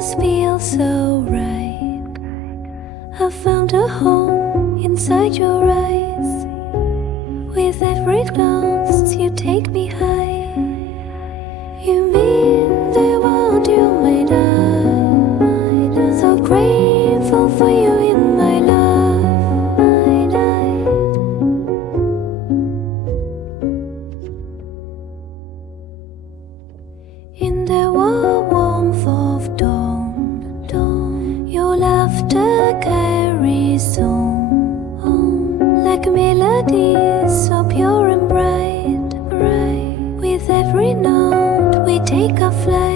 just feels so right. I found a home inside your eyes. With every glance you take me high. You mean the world, you my love. So grateful for you in my love, my life. In the warmth of dawn, your laughter carries on like melodies so pure and bright. With every note we take a flight.